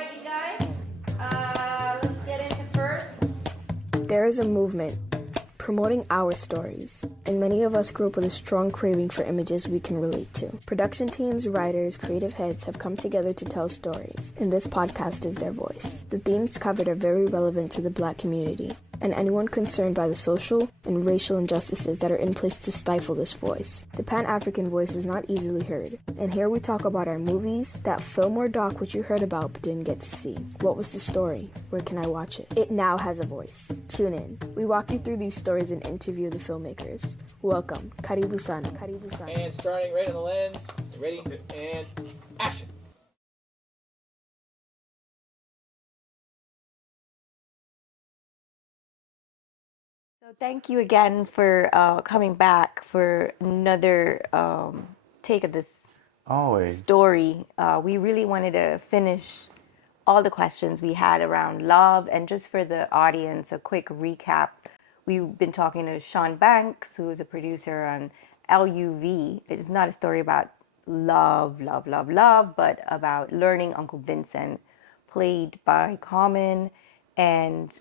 right, you guys. Let's get into first. There is a movement promoting our stories, and many of us grew up with a strong craving for images we can relate to. Production teams, writers, creative heads have come together to tell stories, and this podcast is their voice. The themes covered are very relevant to the Black community, and anyone concerned by the social and racial injustices that are in place to stifle this voice. The Pan-African voice is not easily heard, and here we talk about our movies, that film or doc which you heard about but didn't get to see. What was the story? Where can I watch it? It now has a voice. Tune in. We walk you through these stories and interview the filmmakers. Welcome. Karibu sana. Karibu sana. And starting right on the lens. Ready? And action. So thank you again for coming back for another take of this story. We really wanted to finish all the questions we had around love, and just for the audience, a quick recap. We've been talking to Sean Banks, who is a producer on L.U.V. It is not a story about love, but about learning Uncle Vincent, played by Common, and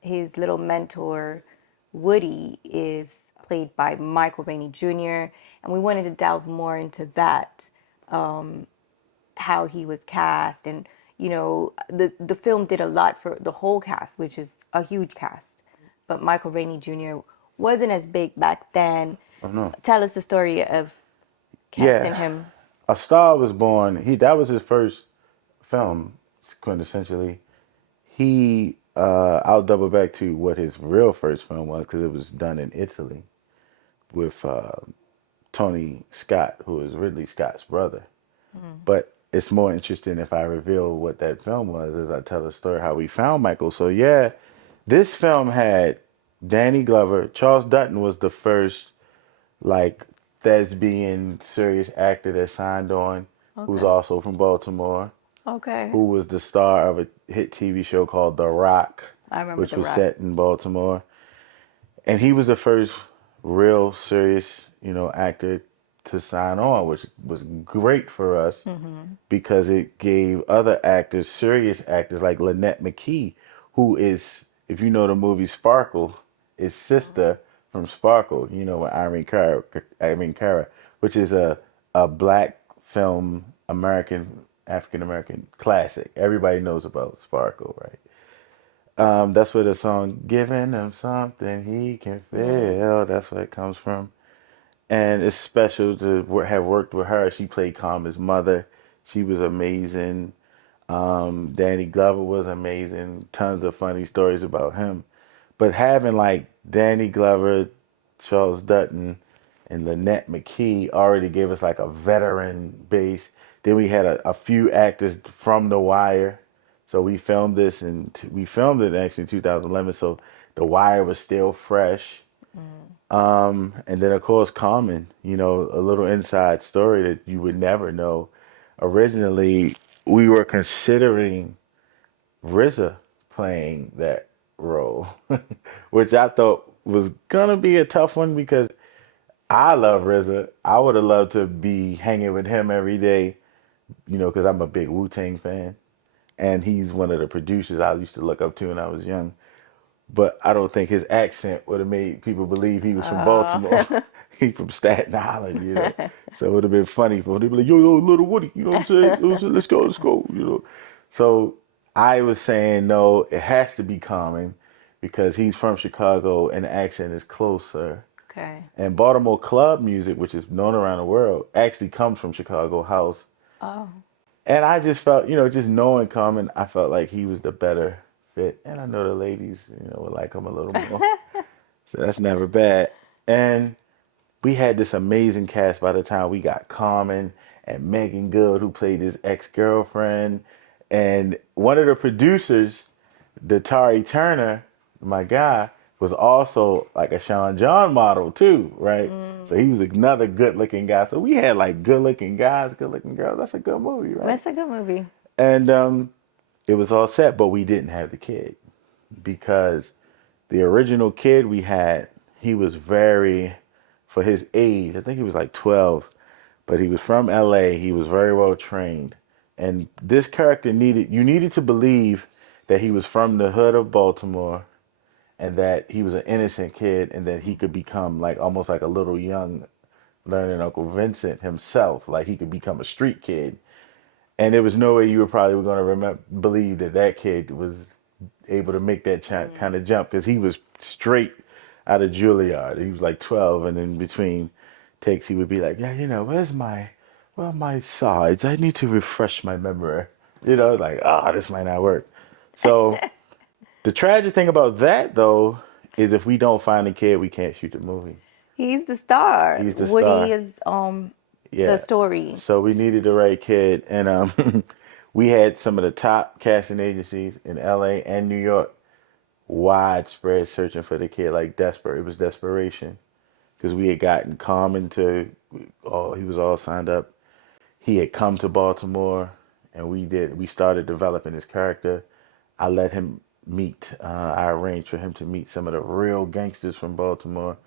his little mentor, Woody, is played by Michael Rainey Jr. And we wanted to delve more into that, how he was cast. And, you know, the film did a lot for the whole cast, which is a huge cast. But Michael Rainey Jr. wasn't as big back then. Oh, no. Tell us the story of casting him. A Star Was Born. That was his first film, quintessentially. I'll double back to what his real first film was, because it was done in Italy with Tony Scott, who is Ridley Scott's brother. But it's more interesting if I reveal what that film was as I tell the story how we found Michael. So this film had Danny Glover. Charles Dutton was the first thespian serious actor that signed on, who's also from Baltimore. Okay. Who was the star of a hit TV show called The Rock, which was set in Baltimore. And he was the first real serious, actor to sign on, which was great for us because it gave other actors, serious actors like Lynette McKee, who is, if you know the movie Sparkle, is sister from Sparkle, with Irene Cara, which is a black film, African-American classic. Everybody knows about Sparkle, right? That's where the song "Giving Him Something He Can Feel," that's where it comes from. And it's special to have worked with her. She played Carmen's mother. She was amazing. Danny Glover was amazing. Tons of funny stories about him. But having Danny Glover, Charles Dutton, and Lynette McKee already gave us a veteran base. Then we had a few actors from The Wire. So we filmed this we filmed it actually in 2011. So The Wire was still fresh. And then of course Common, a little inside story that you would never know. Originally, we were considering RZA playing that role, which I thought was gonna be a tough one because I love RZA. I would have loved to be hanging with him every day, because I'm a big Wu-Tang fan, and he's one of the producers I used to look up to when I was young. But I don't think his accent would have made people believe he was from Baltimore. He's from Staten Island, So it would have been funny for him to be like, yo, little Woody, you know what I'm saying? Let's go. So I was saying, no, it has to be Common because he's from Chicago and the accent is closer. Okay. And Baltimore club music, which is known around the world, actually comes from Chicago house. Oh. And I just felt, just knowing Common, I felt like he was the better fit. And I know the ladies, would like him a little more. So that's never bad. And we had this amazing cast by the time we got Common and Megan Good, who played his ex-girlfriend. And one of the producers, Datari Turner, my guy, was also a Sean John model too, right? So he was another good-looking guy. So we had good-looking guys, good-looking girls. That's a good movie, right? That's a good movie. And it was all set, but we didn't have the kid because the original kid we had, he was for his age, I think he was 12, but he was from LA. He was very well trained. And this character you needed to believe that he was from the hood of Baltimore and that he was an innocent kid and that he could become like almost like a little young learning Uncle Vincent himself. Like he could become a street kid. And there was no way you were probably going to believe that kid was able to make that kind of jump because he was straight out of Juilliard. He was like 12, and in between takes he would be like, yeah, where's my sides? I need to refresh my memory. Like, this might not work. So the tragic thing about that, though, is if we don't find the kid, we can't shoot the movie. He's the star. He's the Woody star. is the story. So we needed the right kid, and we had some of the top casting agencies in LA and New York widespread searching for the kid, like desperate. It was desperation because we had gotten Carmen he was all signed up. He had come to Baltimore, and we started developing his character. I let him meet, I arranged for him to meet some of the real gangsters from Baltimore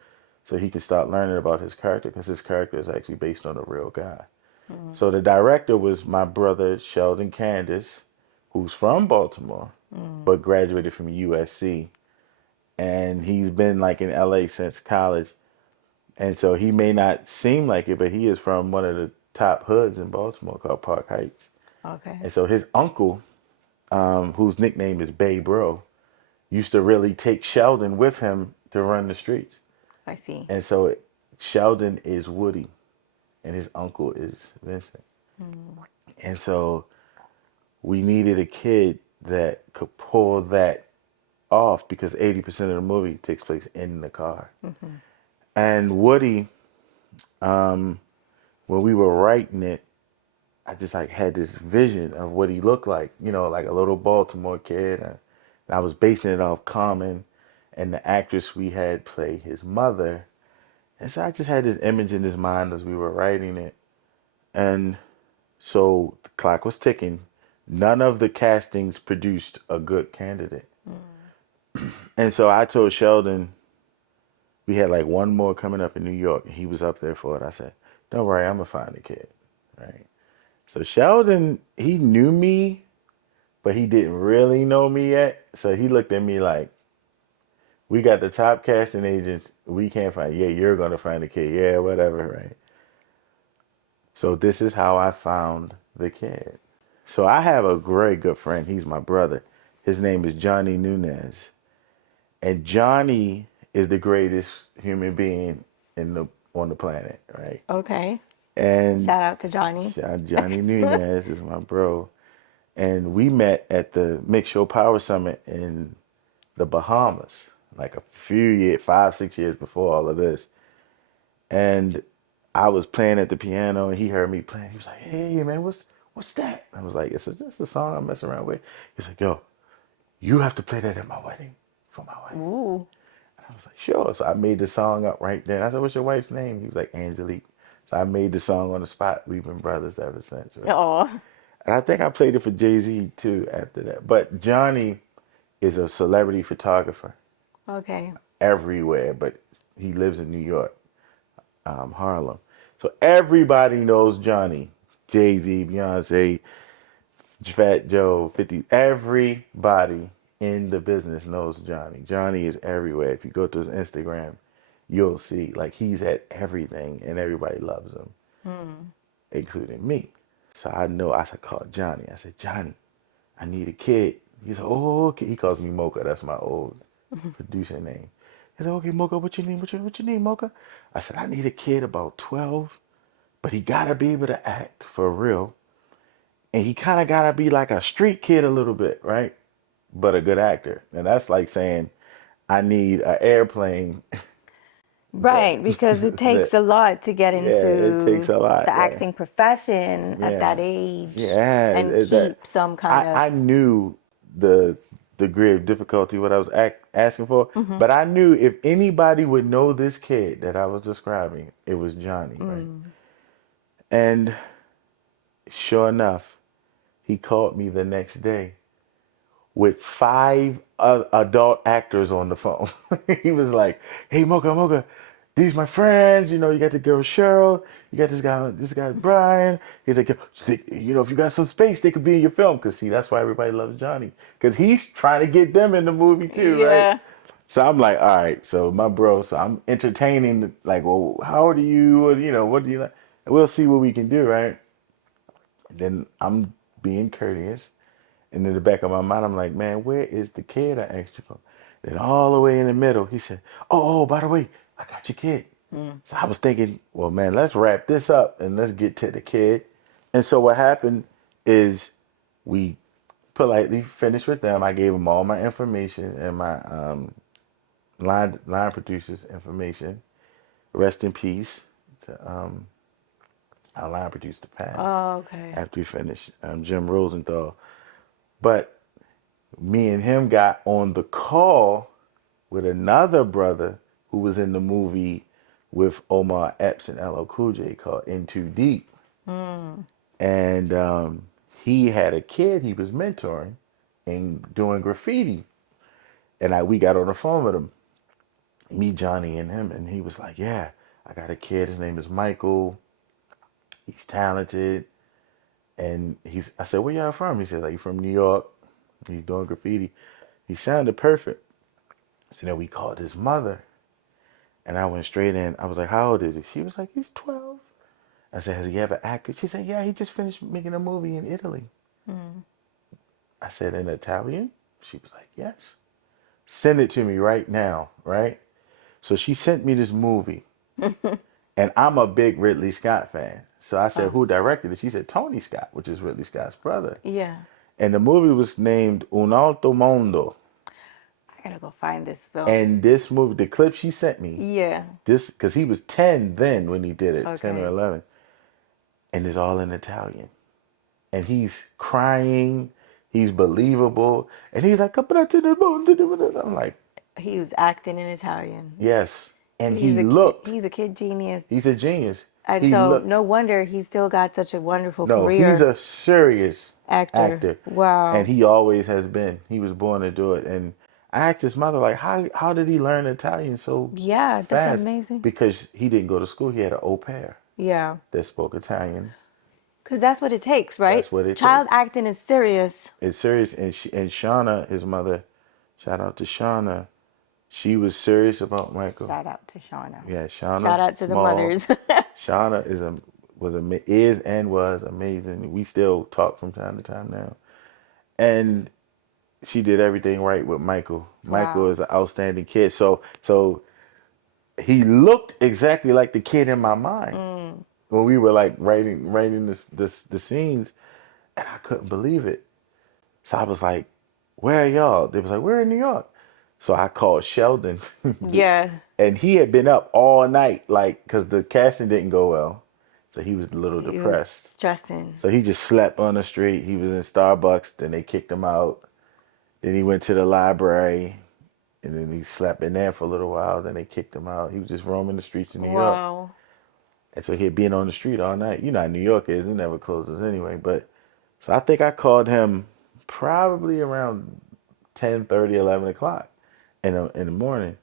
so he could start learning about his character because his character is actually based on a real guy. So the director was my brother, Sheldon Candis, who's from Baltimore, but graduated from USC. And he's been like in LA since college. And so he may not seem like it, but he is from one of the top hoods in Baltimore called Park Heights. Okay. And so his uncle, whose nickname is Bay Bro, used to really take Sheldon with him to run the streets. I see. And so Sheldon is Woody, and his uncle is Vincent. And so we needed a kid that could pull that off because 80% of the movie takes place in the car. And Woody, when we were writing it, I just like had this vision of what he looked like, like a little Baltimore kid. And I was basing it off Common and the actress we had play his mother. And so I just had this image in his mind as we were writing it. And so the clock was ticking. None of the castings produced a good candidate. And so I told Sheldon, we had like one more coming up in New York, and he was up there for it. I said, don't worry, I'm going to find a kid. Right. So Sheldon, he knew me, but he didn't really know me yet. So he looked at me like, we got the top casting agents. We can't find, yeah, you're going to find a kid. Yeah, whatever, right? So this is how I found the kid. So I have a very good friend. He's my brother. His name is Johnny Nunez. And Johnny is the greatest human being on the planet, right? Okay. And shout out to Johnny. Johnny Nunez is my bro. And we met at the Mix Show Power Summit in the Bahamas, like a few years, 5-6 years before all of this. And I was playing at the piano and he heard me playing. He was like, hey man, what's that? I was like, it's just a song I'm messing around with. He's like, yo, you have to play that at my wedding, for my wedding. Ooh. And I was like, sure. So I made the song up right then. I said, what's your wife's name? He was like, Angelique. So I made the song on the spot. We've been brothers ever since. Right? Oh. And I think I played it for Jay-Z too after that. But Johnny is a celebrity photographer. Okay. Everywhere, but he lives in New York, Harlem. So everybody knows Johnny. Jay-Z, Beyonce, Fat Joe, 50. Everybody in the business knows Johnny. Johnny is everywhere. If you go to his Instagram, you'll see like he's at everything and everybody loves him, including me. So I know I should call Johnny. I said, Johnny, I need a kid. He's like, oh, okay. He calls me Mocha. That's my old producer name. He said, okay, Mocha, what's your name? What's your name, Mocha? I said, I need a kid about 12, but he got to be able to act for real. And he kind of got to be like a street kid a little bit, right? But a good actor. And that's like saying, I need an airplane. Right, because it takes a lot to get into it takes a lot, the acting profession at that age and keep some kind of... I knew the degree of difficulty what I was asking for, but I knew if anybody would know this kid that I was describing, it was Johnny, right? And sure enough, he called me the next day with 5 adult actors on the phone. He was like, hey, Mocha, these my friends, you know, you got the girl Cheryl, you got this guy Brian. He's like, you know, if you got some space, they could be in your film. Cause see, that's why everybody loves Johnny. Cause he's trying to get them in the movie too, right? So I'm like, all right, so my bro, so I'm entertaining, like, well, how old are you? Or, you know, what do you like? And we'll see what we can do, right? And then I'm being courteous. And in the back of my mind, I'm like, man, where is the kid I asked you for? Then all the way in the middle, he said, by the way, I got your kid. So I was thinking, well, man, let's wrap this up and let's get to the kid. And so what happened is we politely finished with them. I gave them all my information and my line producer's information. Rest in peace to our line producer passed. Oh, okay. After we finished, Jim Rosenthal. But me and him got on the call with another brother who was in the movie with Omar Epps and L.L. Cool J called In Too Deep. And he had a kid he was mentoring and doing graffiti. And we got on the phone with him, me, Johnny, and him. And he was like, yeah, I got a kid. His name is Michael. He's talented. And I said, where y'all from? He said, like, you from New York. He's doing graffiti. He sounded perfect. So then we called his mother. And I went straight in. I was like, how old is he? She was like, he's 12. I said, has he ever acted? She said, yeah, he just finished making a movie in Italy. I said, in Italian? She was like, yes. Send it to me right now, right? So she sent me this movie. And I'm a big Ridley Scott fan. So I said, who directed it? She said, Tony Scott, which is Ridley Scott's brother. Yeah. And the movie was named Un Altro Mondo. I gotta go find this film. And this movie, the clip she sent me. Yeah. Because he was 10 then when he did it, Okay. 10 or 11. And it's all in Italian. And he's crying. He's believable. And he's like, I'm like. He was acting in Italian. Yes. And He's a kid genius. He's a genius. And no wonder he still got such a wonderful No, career. he's a serious actor. Wow. And he always has been. He was born to do it. And I asked his mother, like, how did he learn Italian so fast? That's amazing. Because he didn't go to school. He had an au pair that spoke Italian. Because that's what it takes, right? That's what it Child takes. acting is serious. It's serious. And Shauna, his mother, shout out to Shauna, she was serious about Michael. Shout out to Shauna. Yeah, Shauna. Shout out to the mothers. Shauna is and was amazing. We still talk from time to time now. And she did everything right with Michael. Wow. Michael is an outstanding kid. So he looked exactly like the kid in my mind when we were like writing the scenes, and I couldn't believe it. So I was like, "Where are y'all?" They was like, "We're in New York." So I called Sheldon. Yeah. And he had been up all night, like, because the casting didn't go well. So he was a little depressed. Was stressing. So he just slept on the street. He was in Starbucks. Then they kicked him out. Then he went to the library. And then he slept in there for a little while. Then they kicked him out. He was just roaming the streets in New York. And so he had been on the street all night. You know how New York is. It never closes anyway. But so I think I called him probably around 10:30, 11 o'clock in the morning.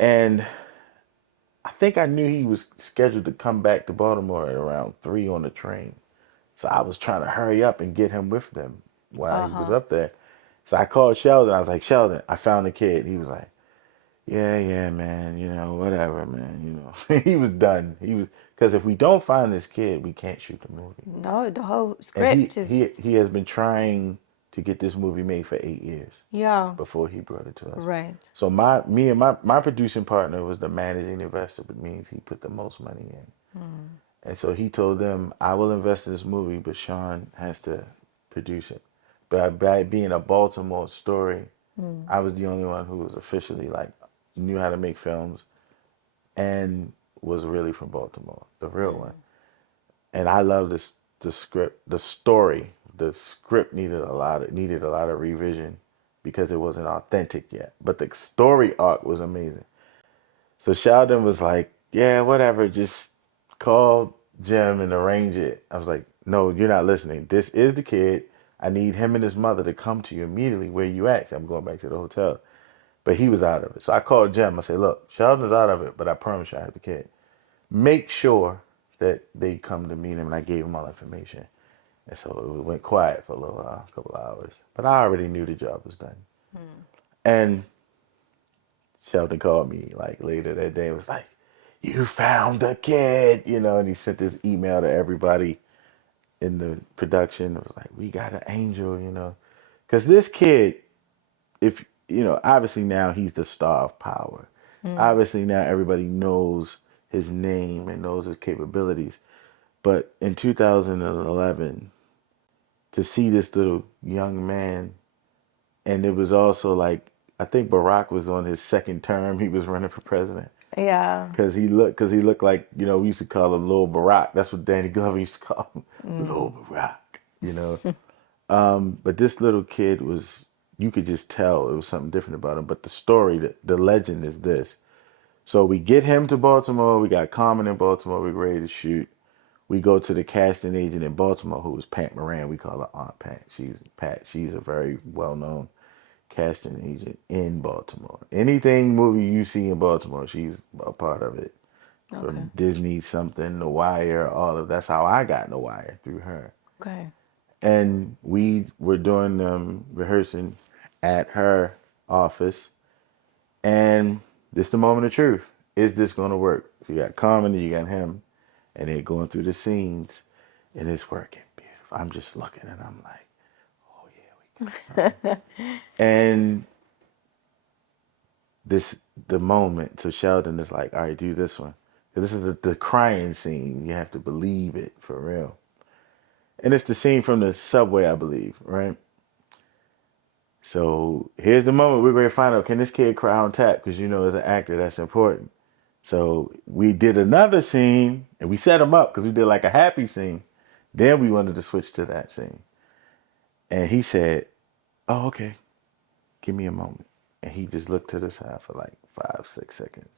And I think I knew he was scheduled to come back to Baltimore at around 3 on the train. So I was trying to hurry up and get him with them while he was up there. So I called Sheldon. I was like, Sheldon, I found the kid. He was like, yeah, man, you know, whatever, man, you know. He was done. Because if we don't find this kid, we can't shoot the movie. No, the whole script is... He has been trying to get this movie made for 8 years. Yeah. Before he brought it to us. Right. So my producing partner was the managing investor, which means he put the most money in. And so he told them, I will invest in this movie, but Sean has to produce it. But by being a Baltimore story, I was the only one who was officially like knew how to make films and was really from Baltimore, the real one. And I love the script, the story. The script needed a lot of revision because it wasn't authentic yet. But the story arc was amazing. So Sheldon was like, yeah, whatever, just call Jim and arrange it. I was like, no, you're not listening. This is the kid. I need him and his mother to come to you immediately where you at. So I'm going back to the hotel. but he was out of it. So I called Jim. I said, look, Sheldon's out of it, but I promise you I have the kid. Make sure that they come to meet him, and I gave him all information. And so it went quiet for a little while, a couple of hours. But I already knew the job was done. And Sheldon called me like later that day and was like, you found the kid, you know, and he sent this email to everybody in the production. It was like, we got an angel, you know. Because this kid, if, you know, obviously now he's the star of power. Obviously now everybody knows his name and knows his capabilities. But in 2011, to see this little young man, and it was also like, I think Barack was on his second term. He was running for president. Yeah. Because he looked like, you know, we used to call him Lil Barack. That's what Danny Glover used to call him, Lil Barack, you know. But this little kid was, you could just tell it was something different about him. But the story, the legend is this. So we get him to Baltimore. We got Carmen in Baltimore. We're ready to shoot. We go to the casting agent in Baltimore, who was Pat Moran. We call her Aunt Pat. She's a very well-known casting agent in Baltimore. Anything movie you see in Baltimore, she's a part of it. Okay. From Disney, something, The Wire, all of that's how I got in The Wire, through her. Okay. And we were doing rehearsing at her office, and this is the moment of truth. Is this going to work? You got Carmen and you got him, and they're going through the scenes, and it's working beautiful. I'm just looking, and I'm like, oh yeah, we got something. And the moment, so Sheldon is like, all right, do this one. Because this is the crying scene. You have to believe it for real. And it's the scene from the subway, I believe, right? So here's the moment we're going to find out, can this kid cry on tap? Because, you know, as an actor, that's important. So we did another scene, and we set him up because we did like a happy scene. Then we wanted to switch to that scene. And he said, oh, okay, give me a moment. And he just looked to the side for like 5-6 seconds.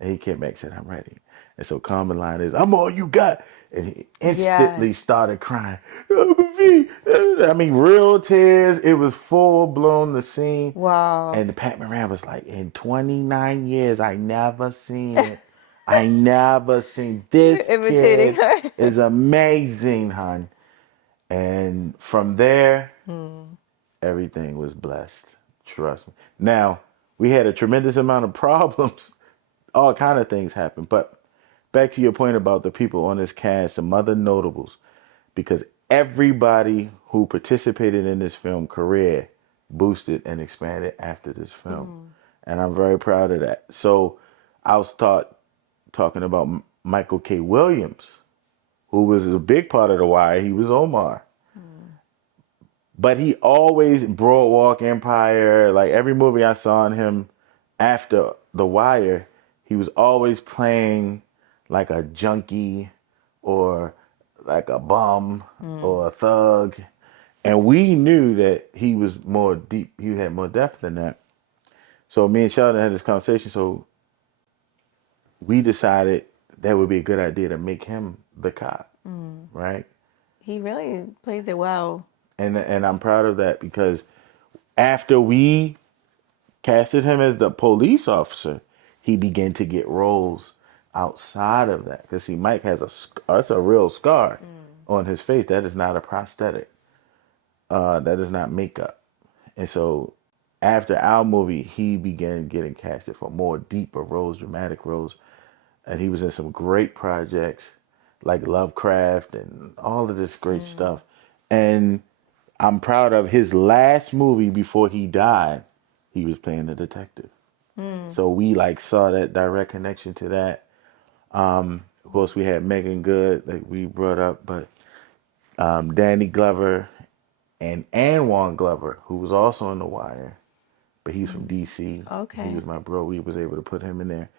And he came back and said, I'm ready. And so common line is, I'm all you got. And he instantly started crying. I mean, real tears. It was full blown, the scene. Wow. And Pat Moran was like, in 29 years, I never seen it. I never seen this. Imitating kid her. is amazing, hon. And from there, everything was blessed. Trust me. Now, we had a tremendous amount of problems. All kind of things happened. But back to your point about the people on this cast, some other notables, because everybody who participated in this film career boosted and expanded after this film. And I'm very proud of that. So I was talking about Michael K. Williams, who was a big part of The Wire. He was Omar. But he always, Broadwalk Empire, like every movie I saw in him after The Wire, he was always playing like a junkie or like a bum or a thug. And we knew that he was more deep, he had more depth than that. So me and Sheldon had this conversation. So we decided that would be a good idea to make him the cop, right? He really plays it well. And I'm proud of that, because after we casted him as the police officer, he began to get roles outside of that. Because see, Mike has that's a real scar on his face. That is not a prosthetic. That is not makeup. And so after our movie, he began getting casted for more deeper roles, dramatic roles. And he was in some great projects like Lovecraft and all of this great stuff. And I'm proud of his last movie before he died. He was playing the detective. So we like saw that direct connection to that. Of course, we had Megan Good, like we brought up, but Danny Glover and Anwan Glover, who was also in The Wire, but he's from DC. Okay. He was my bro. We was able to put him in there.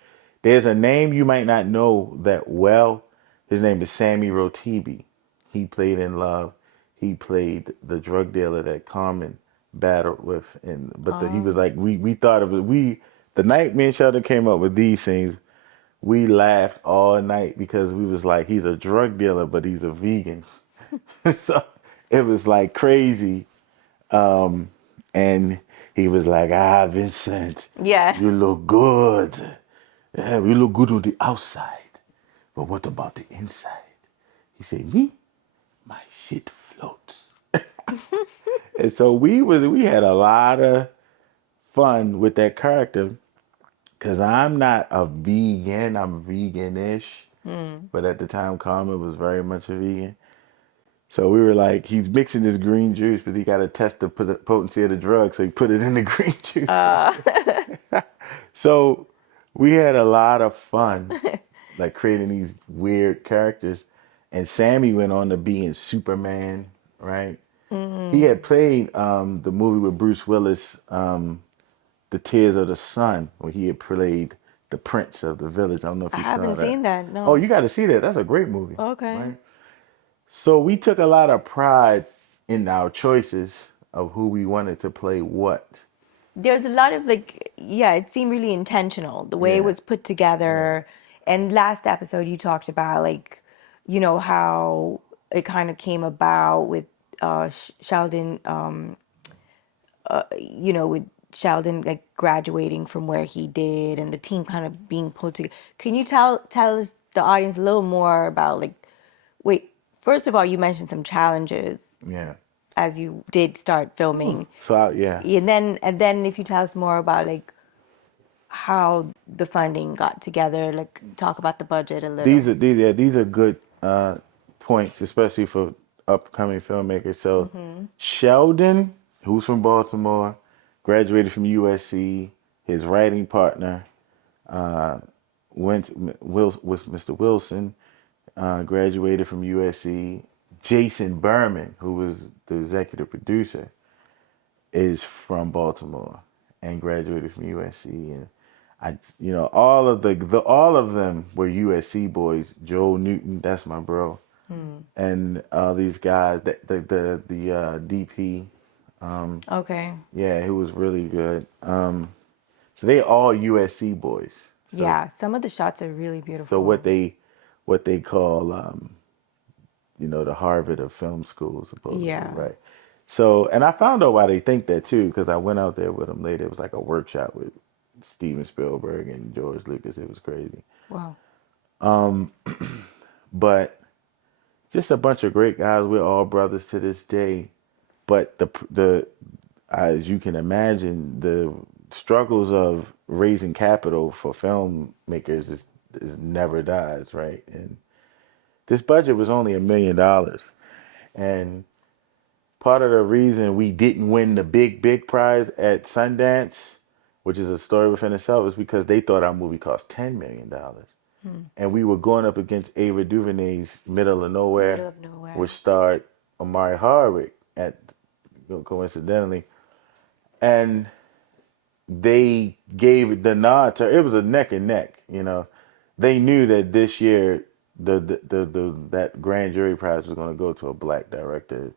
There's a name you might not know that well. His name is Sammy Rotibi. He played in Love. He played the drug dealer that Carmen battled with, he was like, we thought of it. The night me and Sheldon came up with these things, we laughed all night because we was like, he's a drug dealer, but he's a vegan. So it was like crazy. And He was like, "Ah, Vincent, Yeah. you look good. Yeah, you look good on the outside, but what about the inside?" He said, "Me, my shit floats." And so we had a lot of fun with that character because I'm not a vegan. I'm veganish, but at the time, Carmen was very much a vegan. So we were like, he's mixing this green juice, but he got to test the potency of the drug, so he put it in the green juice. So we had a lot of fun, like creating these weird characters. And Sammy went on to be in Superman, right? He had played the movie with Bruce Willis, The Tears of the Sun, where he had played the prince of the village. I don't know if I you saw that. haven't seen that. Oh, No. you got to see that. That's a great movie. Okay. Right? So we took a lot of pride in our choices of who we wanted to play what. There's a lot of like, yeah, it seemed really intentional the way it Yeah. was put together. And last episode you talked about like, how it kind of came about with Sheldon, with Sheldon like graduating from where he did and the team kind of being put together. Can you tell us the audience a little more about like, wait, first of all, you mentioned some challenges Yeah. as you did start filming. So yeah. And then if you tell us more about like how the funding got together, like talk about the budget a little. These are good points, especially for upcoming filmmakers. So Sheldon, who's from Baltimore, graduated from USC. His writing partner with Mr. Wilson, graduated from USC. Jason Berman, who was the executive producer, is from Baltimore and graduated from USC. And all of all of them were USC boys. Joel Newton, that's my bro, and these guys. The DP, Okay. yeah, who was really good. So they all USC boys. So, Yeah, some of the shots are really beautiful. So what they call the Harvard of film school, supposedly, Yeah. right? So, and I found out why they think that too, because I went out there with them later. It was like a workshop with Steven Spielberg and George Lucas. It was crazy. Wow. But just a bunch of great guys. We're all brothers to this day. But the as you can imagine, the struggles of raising capital for filmmakers is never dies, right? And this budget was only $1 million, and part of the reason we didn't win the big prize at Sundance, which is a story within itself, is because they thought our movie cost $10 million. And we were going up against Ava DuVernay's Middle of Nowhere, which starred Omari Hardwick coincidentally. And they gave the nod to, it was a neck and neck, They knew that this year that grand jury prize was going to go to a black director,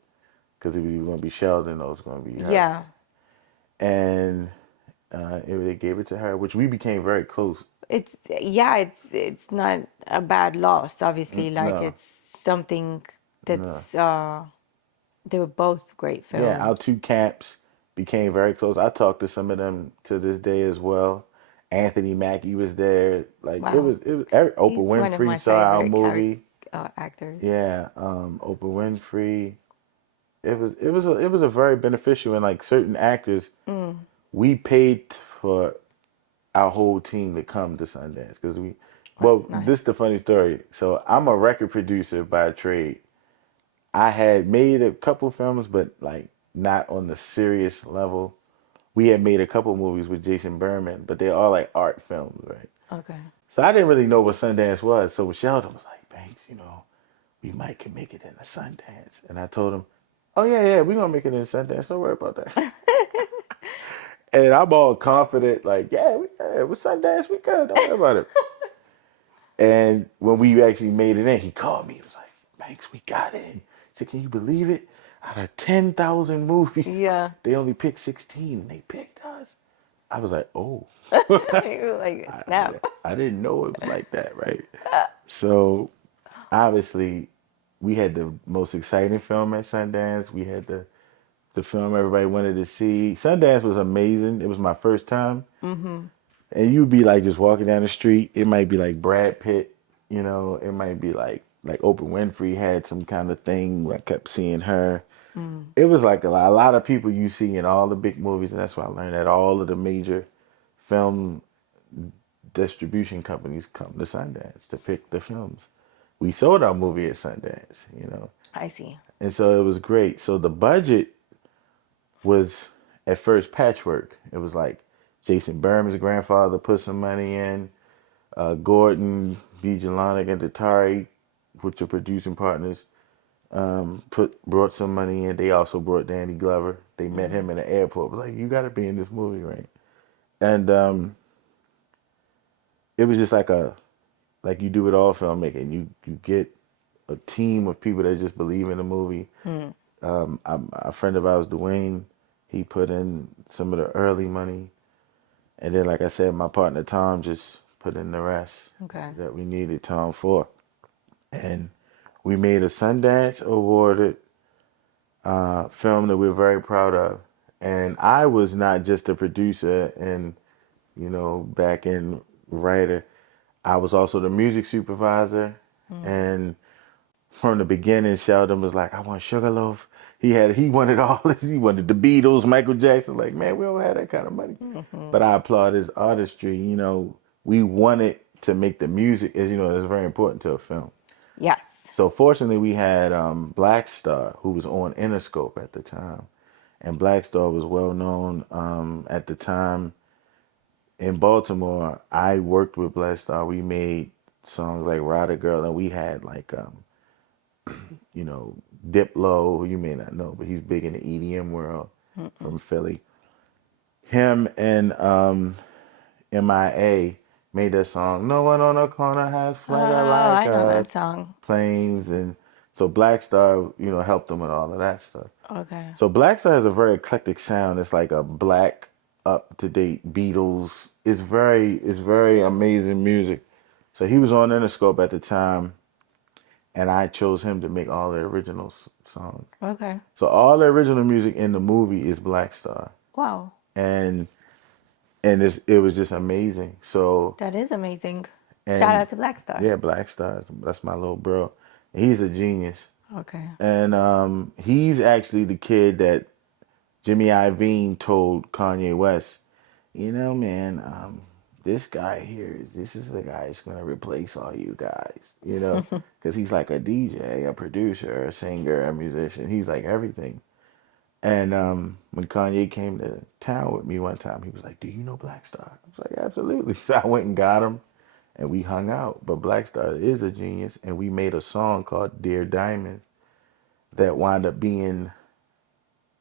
because it was either going to be Sheldon or it was going to be her. Yeah. And they gave it to her, which we became very close. It's not a bad loss, obviously. Like No. it's something that's they were both great films. Yeah, our two camps became very close. I talked to some of them to this day as well. Anthony Mackie was there. Like Wow. it was Oprah He's one of my Winfrey saw our favorite movie. Actors. Yeah, Oprah Winfrey. It was a very beneficial, and like certain actors, we paid for our whole team to come to Sundance because Nice. This is the funny story. So I'm a record producer by trade. I had made a couple films, but like not on the serious level. We had made a couple movies with Jason Berman, but they're all like art films, right? Okay. So I didn't really know what Sundance was. So Sheldon was like, "Banks, we might can make it in a Sundance." And I told him, "Oh yeah, we're gonna make it in Sundance. Don't worry about that." And I'm all confident, like, with Sundance, we good. Don't worry about it. And when we actually made it in, he called me. He was like, "Banks, we got it." He said, "Can you believe it? Out of 10,000 movies, Yeah. they only picked 16, and they picked us." I was like, "Oh." You were like, snap. I didn't know it was like that, right? So, obviously, we had the most exciting film at Sundance. We had the the film everybody wanted to see. Sundance was amazing. It was my first time. Mm-hmm. And you'd be like just walking down the street. It might be like Brad Pitt, you know. It might be like Oprah Winfrey had some kind of thing where I kept seeing her. It was like a lot of people you see in all the big movies, and that's why I learned that all of the major film distribution companies come to Sundance to pick the films. We sold our movie at Sundance, you know. I see. And so it was great. So the budget was at first patchwork. It was like Jason Berman's grandfather put some money in, Gordon B. Jelonic and Atari, which are producing partners, brought some money in. They also brought Danny Glover. They met him in the airport. It was like, you got to be in this movie, right? And it was just like you do with all filmmaking. You get a team of people that just believe in the movie. A friend of ours, Dwayne, he put in some of the early money. And then, like I said, my partner Tom just put in the rest that we needed Tom for. And we made a Sundance awarded film that we're very proud of. And I was not just a producer and, you know, back-end writer. I was also the music supervisor. And from the beginning, Sheldon was like, I want Sugarloaf. He wanted all this. He wanted the Beatles, Michael Jackson. Like, man, we don't have that kind of money. But I applaud his artistry. You know, we wanted to make the music, as you know, it's very important to a film. Yes. So fortunately, we had Black Star, who was on Interscope at the time. And Black Star was well known at the time in Baltimore. I worked with Black Star. We made songs like Rider Girl, and we had like, you know, Diplo, who you may not know, but he's big in the EDM world from Philly. Him and MIA made that song, No One on the Corner Has Flag I know that song. Planes. And so Black Star, you know, helped them with all of that stuff. Okay. So Black Star has a very eclectic sound. It's like a black, up-to-date Beatles. It's very amazing music. So he was on Interscope at the time, and I chose him to make all the original songs. Okay. So all the original music in the movie is Black Star. Wow. And it was just amazing. So that is amazing. Shout out to Black Star. Yeah, Black Star. That's my little bro. He's a genius. Okay. And he's actually the kid that Jimmy Iovine told Kanye West, you know, man, this guy here, this is the guy that's going to replace all you guys, you know, because he's like a DJ, a producer, a singer, a musician. He's like everything. And when Kanye came to town with me one time, he was like, do you know Black Star? I was like, absolutely. So I went and got him, and we hung out. But Black Star is a genius, and we made a song called Dear Diamond that wound up being,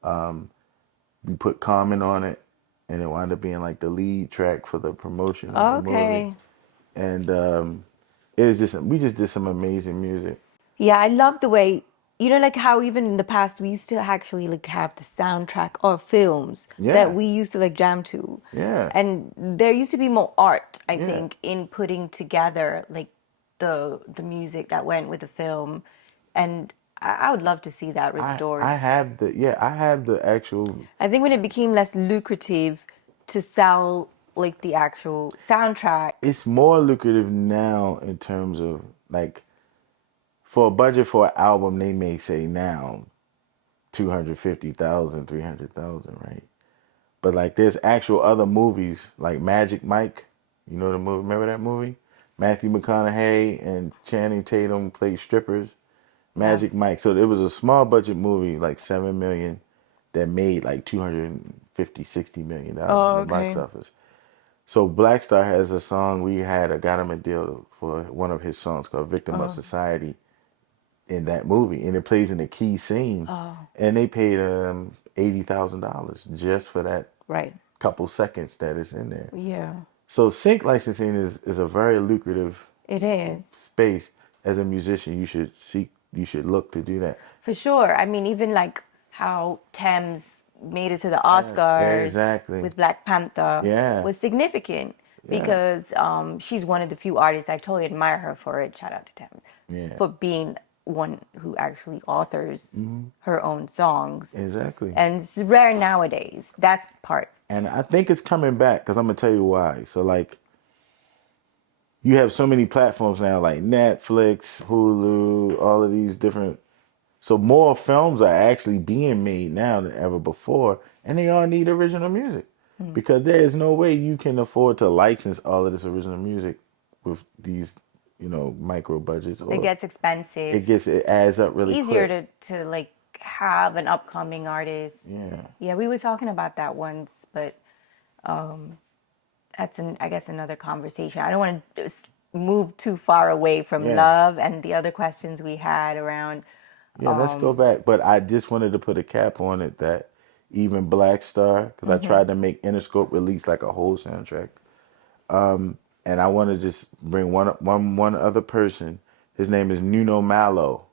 we put Common on it, and it wound up being like the lead track for the promotion of the movie. And it was we just did some amazing music. Yeah, I love the way, you know, like how even in the past we used to actually like have the soundtrack or films that we used to like jam to. Yeah. And there used to be more art, I think, in putting together like the music that went with the film. And I would love to see that restored. I have the actual. I think when it became less lucrative to sell like the actual soundtrack. It's more lucrative now in terms of like, for a budget for an album, they may say now 250,000, 300,000, right? But like there's actual other movies like Magic Mike, you know the movie, remember that movie? Matthew McConaughey and Channing Tatum played strippers. Magic Mike. So it was a small budget movie, like $7 million, that made like 250, $60 million in the box office. So Black Star has a song, got him a deal for one of his songs called Victim of Society in that movie. And it plays in a key scene. And they paid $80,000 just for that couple seconds that it's in there. Yeah. So sync licensing is a very lucrative space. As a musician, you should look to do that. For sure. I mean, even like how Thames made it to the Oscars with Black Panther was significant because she's one of the few artists I totally admire her for it. Shout out to Thames for being one who actually authors her own songs. Exactly. And it's rare nowadays. That's the part. And I think it's coming back because I'm going to tell you why. So, like, you have so many platforms now, like Netflix, Hulu, all of these different. So more films are actually being made now than ever before, and they all need original music because there is no way you can afford to license all of this original music with these, micro budgets. Or It gets expensive. it adds up really It's easier quick. to like have an upcoming artist. Yeah, we were talking about that once, but that's I guess another conversation. I don't want to move too far away from love and the other questions we had around. Yeah, let's go back. But I just wanted to put a cap on it that even Black Star, because I tried to make Interscope release like a whole soundtrack. And I want to just bring one other person. His name is Nuno Malo.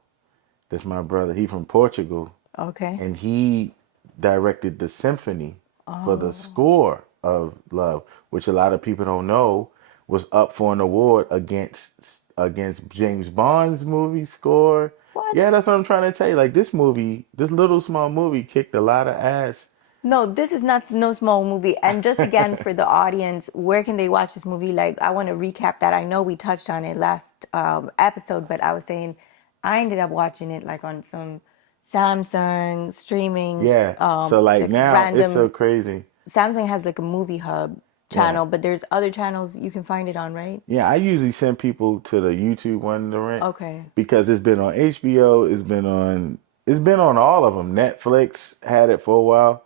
That's my brother. He from Portugal. Okay. And he directed the symphony for the score of Love, which a lot of people don't know was up for an award against James Bond's movie score. What? Yeah, that's what I'm trying to tell you. Like this little small movie kicked a lot of ass. No, this is not no small movie. And just again for the audience, where can they watch this movie? Like, I want to recap that. I know we touched on it last episode, but I was saying I ended up watching it like on some Samsung streaming. Yeah. So like now random, it's so crazy. Samsung has like a movie hub channel, but there's other channels you can find it on, right? Yeah, I usually send people to the YouTube one to rent. Okay. Because it's been on HBO, it's been on all of them. Netflix had it for a while.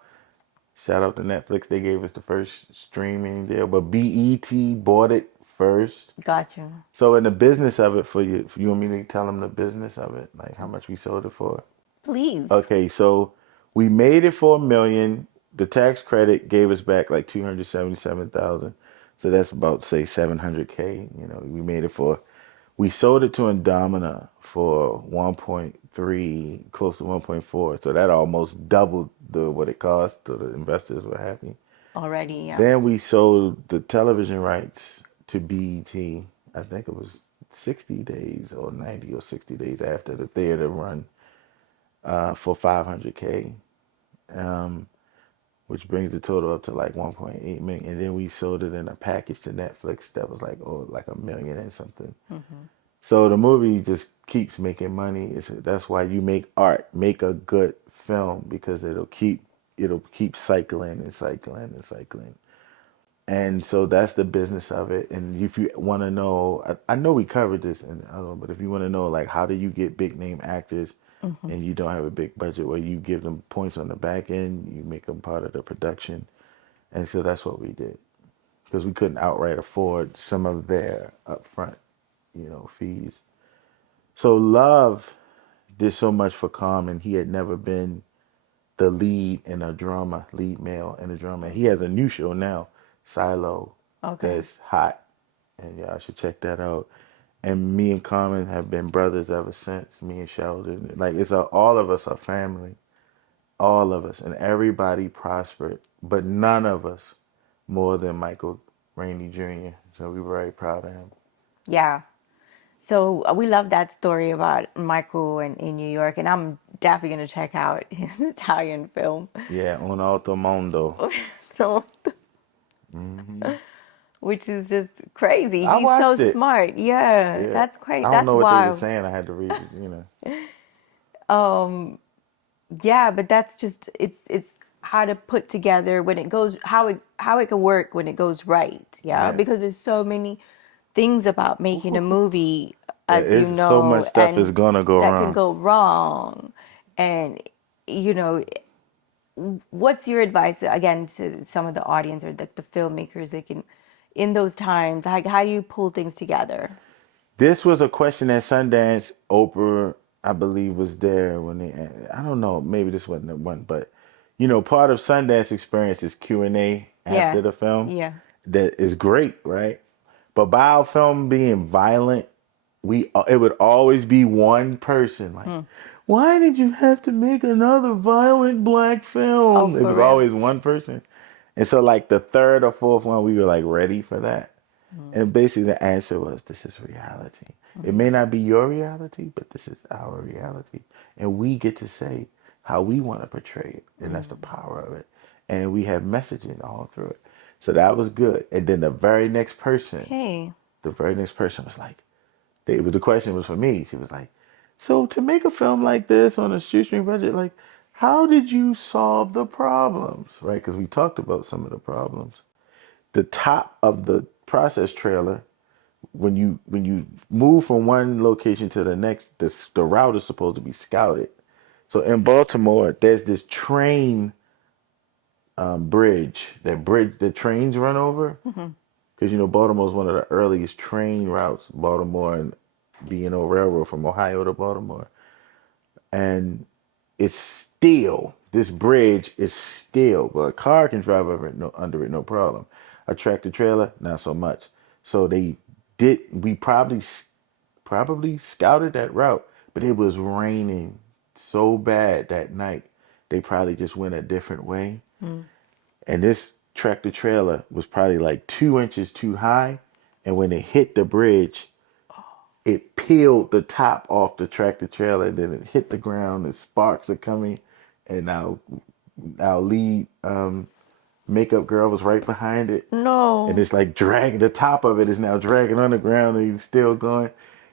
Shout out to Netflix. They gave us the first streaming deal, but BET bought it first. Gotcha. So in the business of it, for you want me to tell them the business of it, like how much we sold it for? Please. Okay, so we made it for $1 million. The tax credit gave us back like $277,000. So that's about say $700K. We made it for. We sold it to Indomina for 1.3, close to 1.4. So that almost doubled what it cost. So the investors were happy. Already, yeah. Then we sold the television rights to BET. I think it was 60 days or 90 or 60 days after the theater run for $500K, which brings the total up to like 1.8 million. And then we sold it in a package to Netflix that was like $1 million and something. So the movie just keeps making money. That's why you make art, make a good film, because it'll keep cycling and cycling and cycling. And so that's the business of it. And if you want to know, I know we covered this in the other one, but if you want to know, like, how do you get big name actors and you don't have a big budget, where you give them points on the back end, you make them part of the production. And so that's what we did, because we couldn't outright afford some of their upfront, fees. So Love did so much for Common. He had never been the lead male in a drama. He has a new show now, Silo, that's hot, and y'all should check that out. And me and Common have been brothers ever since. Me and Sheldon, like all of us are family, all of us, and everybody prospered, but none of us more than Michael Rainey Jr. So we're very proud of him. Yeah. So we love that story about Michael in New York, and I'm definitely going to check out his Italian film. Yeah, Un Altro Mondo. Which is just crazy. I He's so watched it. smart. Yeah, that's crazy. I don't That's know what they wild. were saying. I had to read it, Yeah, but that's just it's how to put together when it goes, how it can work when it goes right. Yeah, because there's so many things about making a movie, as you know, so much stuff is gonna go that wrong. can go wrong. And what's your advice again to some of the audience or the filmmakers that can, in those times, how do you pull things together? This was a question at Sundance. Oprah, I believe, was there when I don't know, maybe this wasn't the one, but part of Sundance experience is Q&A after the film. Yeah. That is great, right? But by our film being violent, it would always be one person like, why did you have to make another violent black film? It was always one person. And so like the third or fourth one, we were like ready for that. And basically the answer was, this is reality. It may not be your reality, but this is our reality. And we get to say how we want to portray it. And that's the power of it. And we have messaging all through it. So that was good. And then the very next person was like, the question was for me. She was like, so to make a film like this on a shoestring budget, like, how did you solve the problems? Right? Because we talked about some of the problems. The top of the process trailer, when you move from one location to the next, the route is supposed to be scouted. So in Baltimore, there's this train bridge, the trains run over. Because, Baltimore is one of the earliest train routes, Baltimore and B&O Railroad from Ohio to Baltimore. And it's steel. This bridge is steel, but a car can drive over it, under it, no problem. A tractor trailer, not so much. So we probably scouted that route, but it was raining so bad that night. They probably just went a different way. And this tractor trailer was probably like 2 inches too high. And when it hit the bridge, it peeled the top off the tractor trailer, and then it hit the ground, and sparks are coming. And our lead makeup girl was right behind it. No. And it's like dragging, the top of it is now dragging on the ground, and he's still going.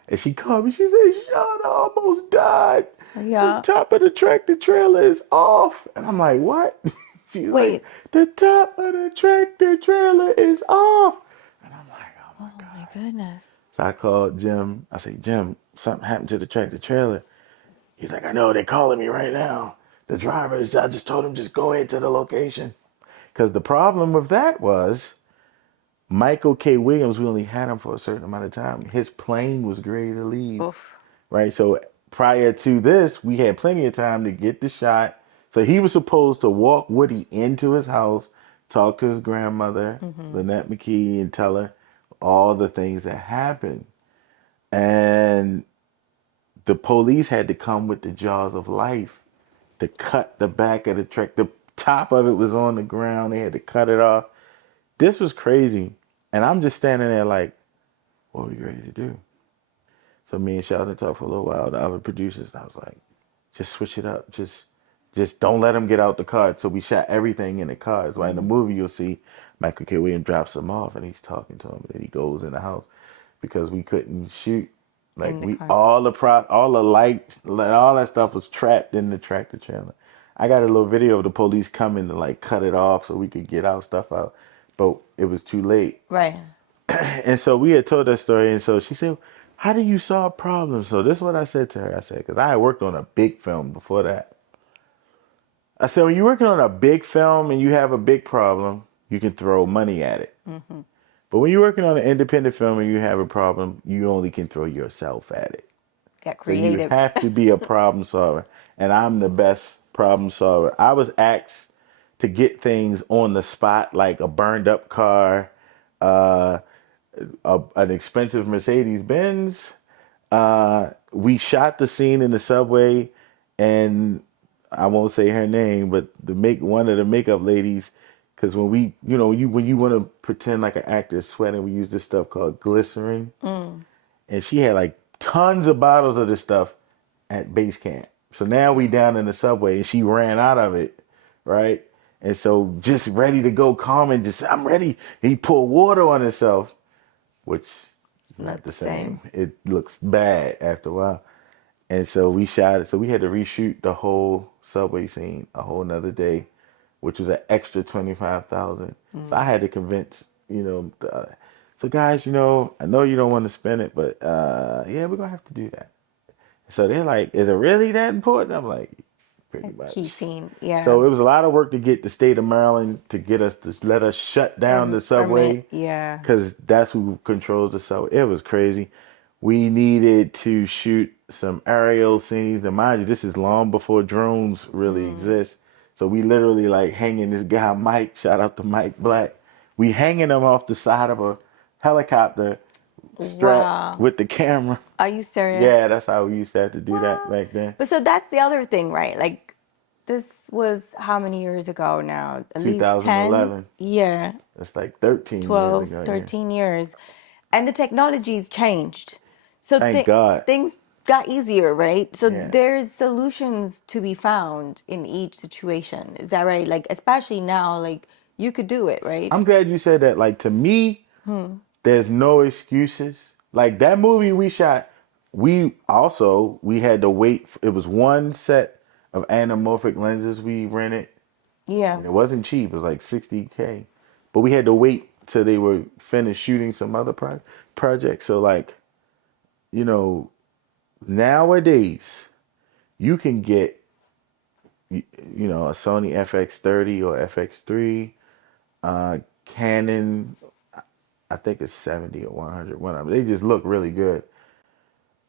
And she called me, she said, Sean, I almost died. Yeah. The top of the tractor trailer is off. And I'm like, what? She's like, the top of the tractor trailer is off. And I'm like, oh my God. Oh my goodness. So I called Jim. I said, Jim, something happened to the tractor trailer. He's like, I know, they're calling me right now. The drivers, I just told him, just go ahead to the location. Because the problem with that was Michael K. Williams, we only had him for a certain amount of time. His plane was ready to leave. Oof. Right? So prior to this, we had plenty of time to get the shot. So he was supposed to walk Woody into his house, talk to his grandmother, Lynette McKee, and tell her all the things that happened. And the police had to come with the jaws of life to cut the back of the truck. The top of it was on the ground. They had to cut it off. This was crazy. And I'm just standing there like, what are we ready to do? So me and Sheldon talked for a little while, the other producers, and I was like, just switch it up. Just don't let them get out the car. So we shot everything in the cars. Right in the movie, you'll see Michael K. Williams drops him off, and he's talking to him, and then he goes in the house because we couldn't shoot. Like all the lights, all that stuff was trapped in the tractor trailer. I got a little video of the police coming to like cut it off so we could get our stuff out, but it was too late. Right. And so we had told that story, and so she said, how do you solve problems? So this is what I said to her. I said, because I had worked on a big film before that. I said, when you're working on a big film and you have a big problem, you can throw money at it. But when you're working on an independent film and you have a problem, you only can throw yourself at it. Get creative. So you have to be a problem solver. And I'm the best problem solver. I was asked to get things on the spot, like a burned up car, an expensive Mercedes Benz. We shot the scene in the subway, and I won't say her name, but one of the makeup ladies, because when when you want to pretend like an actor is sweating, we use this stuff called glycerin, and she had like tons of bottles of this stuff at base camp. So now we down in the subway, and she ran out of it, right? And so just ready to go calm and just, I'm ready. He poured water on himself, which is not the same. It looks bad after a while. And so we shot it. So we had to reshoot the whole subway scene a whole nother day, which was an extra $25,000. So I had to convince, so guys, I know you don't want to spend it, but yeah, we're going to have to do that. So they're like, is it really that important? I'm like, pretty much. Key scene, yeah. So it was a lot of work to get the state of Maryland to get us to let us shut down the subway. Yeah. Because that's who controls the subway. It was crazy. We needed to shoot some aerial scenes. And mind you, this is long before drones really exist. So we literally like hanging this guy, Mike, shout out to Mike Black. We hanging him off the side of a helicopter strap with the camera. Are you serious? Yeah, that's how we used to have to do that back then. But so that's the other thing, right? Like This was how many years ago now? At least 10? 2011. Yeah, That's like 13 years 12, ago. Yeah. 13 years. And the technology's changed. So Thank God. things got easier, right? So Yeah. there's solutions to be found in each situation. Is that right? Like, especially now, like, you could do it, right? I'm glad you said that. Like, to me, there's no excuses. Like, that movie we shot, we had to wait. It was one set of anamorphic lenses we rented. Yeah. And it wasn't cheap. It was like $60K. But we had to wait till they were finished shooting some other projects. So, like, you know, nowadays, you can get, a Sony FX30 or FX3, Canon, I think it's 70 or 100, one of them. They just look really good.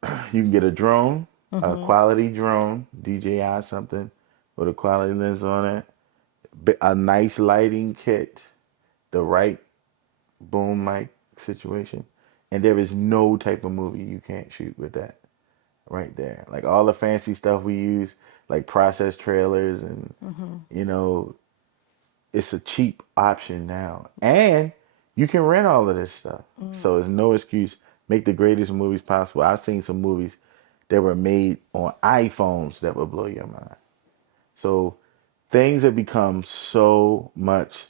You can get a drone, a quality drone, DJI something, with a quality lens on it, a nice lighting kit, the right boom mic situation, and there is no type of movie you can't shoot with that right there. Like all the fancy stuff we use, like process trailers and, it's a cheap option now. And you can rent all of this stuff. So there's no excuse. Make the greatest movies possible. I've seen some movies that were made on iPhones that will blow your mind. So things have become so much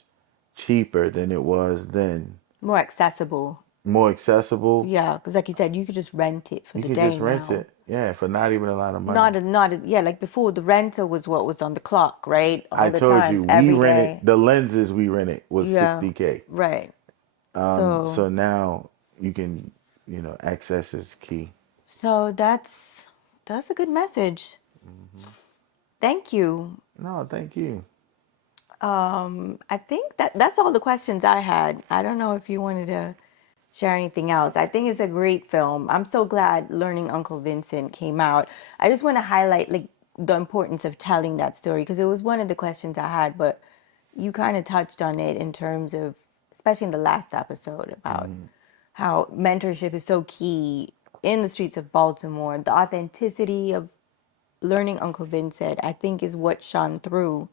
cheaper than it was then. More accessible. More accessible. Yeah, because like you said, you could just rent it for You the can day just rent now. it. Yeah, for not even a lot of money. Yeah, like before the renter was what was on the clock, right? All I the told time, you, we every rented, day. the lenses we rented was Yeah, $60K. right. So now you can, access is key. So that's a good message. Thank you. No, thank you. I think that's all the questions I had. I don't know if you wanted to share anything else. I think it's a great film. I'm so glad Learning Uncle Vincent came out. I just want to highlight like the importance of telling that story because it was one of the questions I had, but you kind of touched on it in terms of, especially in the last episode, about how mentorship is so key in the streets of Baltimore. The authenticity of Learning Uncle Vincent, I think, is what shone through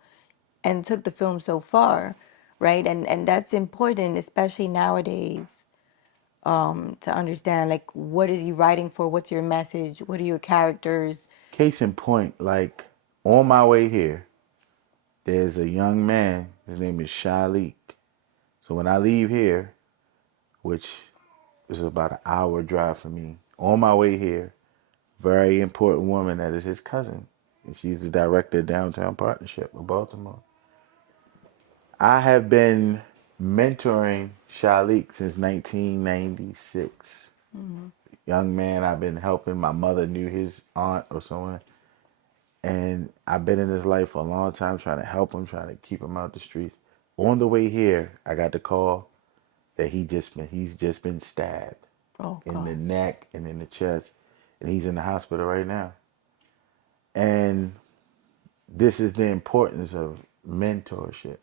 and took the film so far, right? And that's important, especially nowadays, to understand like what is you writing for, what's your message, what are your characters. Case in point, like on my way here, there's a young man. His name is Shalik. So when I leave here, which is about an hour drive from me, on my way here, very important woman that is his cousin. And she's the director of Downtown Partnership of Baltimore. I have been mentoring Shalik since 1996. Young man, I've been helping. My mother knew his aunt or someone. And I've been in his life for a long time trying to help him, trying to keep him out the streets. On the way here, I got the call that he's just been stabbed in the neck and in the chest. And he's in the hospital right now. And this is the importance of mentorship.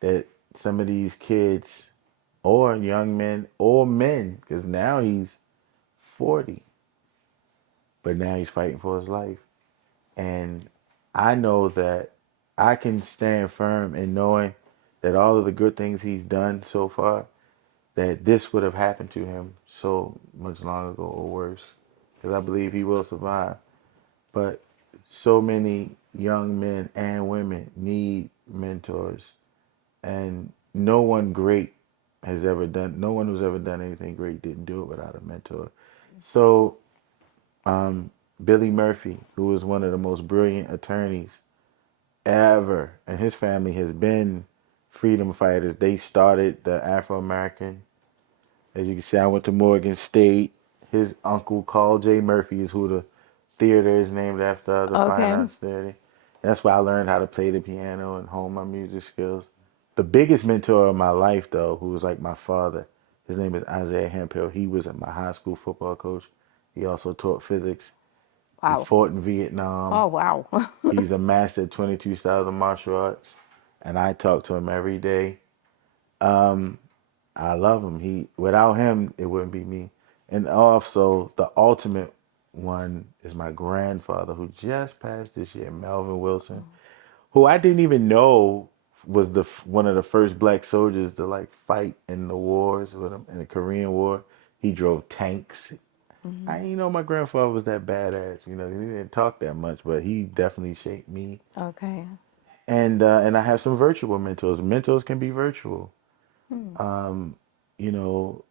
That some of these kids or young men or men, because now he's 40, but now he's fighting for his life. And I know that I can stand firm in knowing that all of the good things he's done so far, that this would have happened to him so much long ago or worse, because I believe he will survive. But so many young men and women need mentors. And no one who's ever done anything great didn't do it without a mentor. So, Billy Murphy, who was one of the most brilliant attorneys ever, and his family has been freedom fighters. They started the Afro-American. As you can see, I went to Morgan State. His uncle, Carl J. Murphy, is who the theater is named after, the Fine Arts Theater. That's where I learned how to play the piano and hone my music skills. The biggest mentor of my life, though, who was like my father, his name is Isaiah Hemphill. He was my high school football coach. He also taught physics. Wow. He fought in Vietnam. Oh, wow. He's a master of 22 styles of martial arts. And I talk to him every day. I love him. Without him, it wouldn't be me. And also, the ultimate one is my grandfather, who just passed this year, Melvin Wilson, who I didn't even know was one of the first black soldiers to like fight in the wars with him in the Korean War. He drove tanks. I didn't know my grandfather was that badass. You know, he didn't talk that much, but he definitely shaped me. Okay. And I have some virtual mentors. Mentors can be virtual. You know,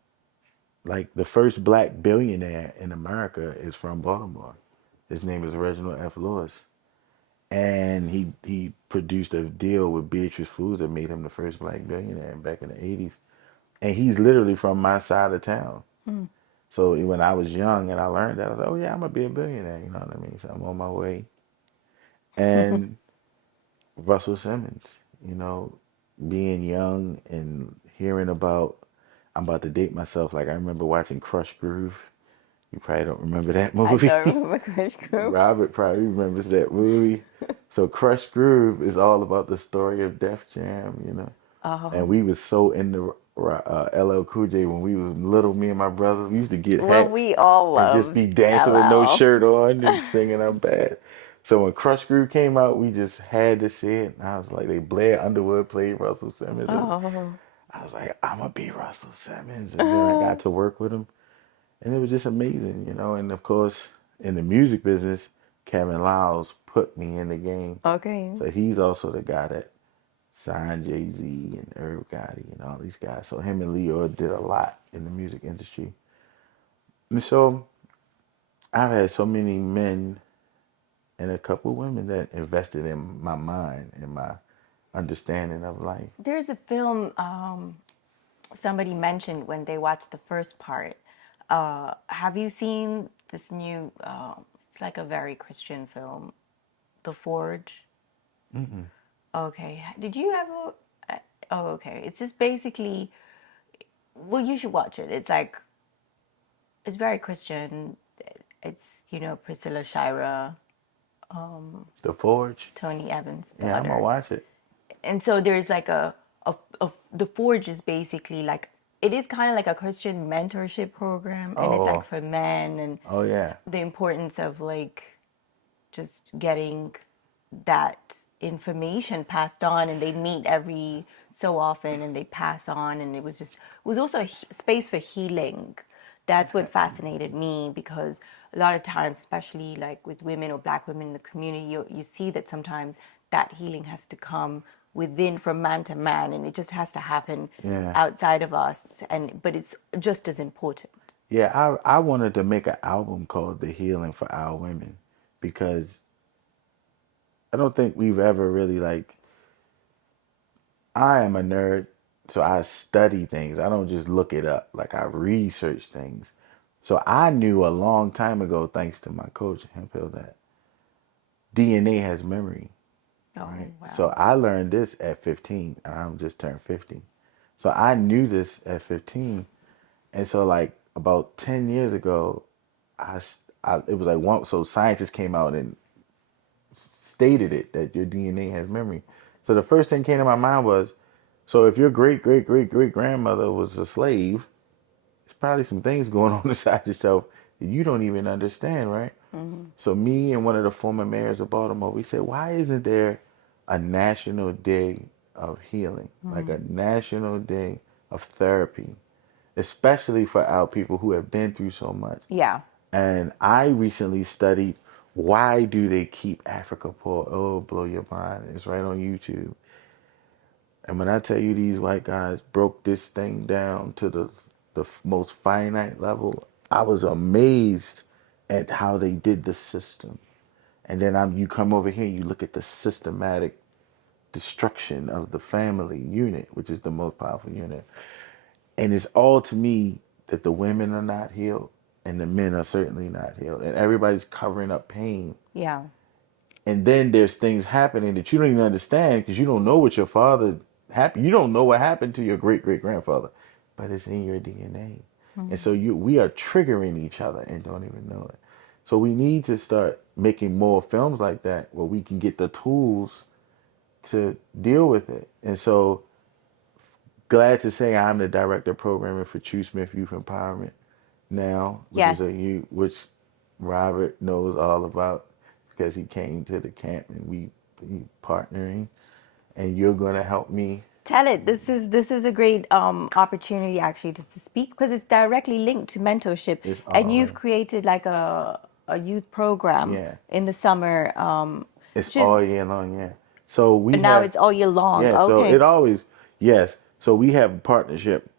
like the first black billionaire in America is from Baltimore. His name is Reginald F. Lewis. And he produced a deal with Beatrice Foods that made him the first black billionaire back in the 80s. And he's literally from my side of town. So when I was young and I learned that, I was like, oh yeah, I'm going to be a billionaire. You know what I mean? So I'm on my way. And Russell Simmons, you know, being young and hearing about, I'm about to date myself. Like I remember watching Crush Groove. You probably don't remember that movie. I don't remember Crush Groove. Robert probably remembers that movie. So Crush Groove is all about the story of Def Jam, you know. And we was so into LL Cool J when we was little. Me and my brother, we used to get Well, hats we all and just love be dancing with no LL. shirt on and singing "I'm Bad." So when Crush Groove came out, we just had to see it. And I was like, Blair Underwood played Russell Simmons. Oh. I was like, I'm gonna be Russell Simmons, and then I got to work with him. And it was just amazing, you know. And of course, in the music business, Kevin Liles put me in the game. Okay. So he's also the guy that signed Jay-Z and Irv Gotti and all these guys. So him and Leo did a lot in the music industry. And so I've had so many men and a couple of women that invested in my mind and my understanding of life. There's a film somebody mentioned when they watched the first part. Have you seen this new, it's like a very Christian film, The Forge? Mm-mm. Okay. Did you ever? Oh, okay. It's just basically, well, you should watch it. It's like, it's very Christian. It's, you know, Priscilla Shira, The Forge? Tony Evans, the Yeah, I'm other. going to watch it. And so there's like The Forge is basically like, it is kind of like a Christian mentorship program. And it's like for men and Oh, yeah. the importance of like just getting that information passed on, and they meet every so often and they pass on, and it was also a space for healing. That's what fascinated me, because a lot of times, especially like with women or black women in the community, you see that sometimes that healing has to come within, from man to man, and it just has to happen outside of us, but it's just as important. Yeah, I wanted to make an album called The Healing for Our Women, because I don't think we've ever really like, I am a nerd, so I study things. I don't just look it up. Like I research things. So I knew a long time ago, thanks to my coach, Hemphill, that DNA has memory. Oh, Right? wow. So I learned this at 15, and I'm just turned 50. So I knew this at 15. And so like about 10 years ago, it was like so scientists came out and stated it, that your DNA has memory. So the first thing came to my mind was, so if your great great great great grandmother was a slave, there's probably some things going on inside yourself that you don't even understand, right? Mm-hmm. So me and one of the former mayors of Baltimore, we said, why isn't there a national day of healing, like a national day of therapy, especially for our people who have been through so much? Yeah. And I recently studied, why do they keep Africa poor? Oh, blow your mind. It's right on YouTube. And when I tell you these white guys broke this thing down to the most finite level, I was amazed at how they did the system. And then you come over here and you look at the systematic destruction of the family unit, which is the most powerful unit. And it's all to me that the women are not healed and the men are certainly not healed. And everybody's covering up pain. Yeah. And then there's things happening that you don't even understand, because you don't know what your father happened. You don't know what happened to your great great grandfather, but it's in your DNA. Mm-hmm. And so we are triggering each other and don't even know it. So we need to start making more films like that where we can get the tools to deal with it. And so glad to say I'm the director of programming for True Smith Youth Empowerment now, which Robert knows all about, because he came to the camp and we partnering, and you're going to help me. Tell it. This is a great opportunity actually to speak because it's directly linked to mentorship. It's And all you've created like a youth program yeah. in the summer, It's which all is year long, yeah. So we now have it's all year long. yeah. So Okay. it always yes. So we have a partnership.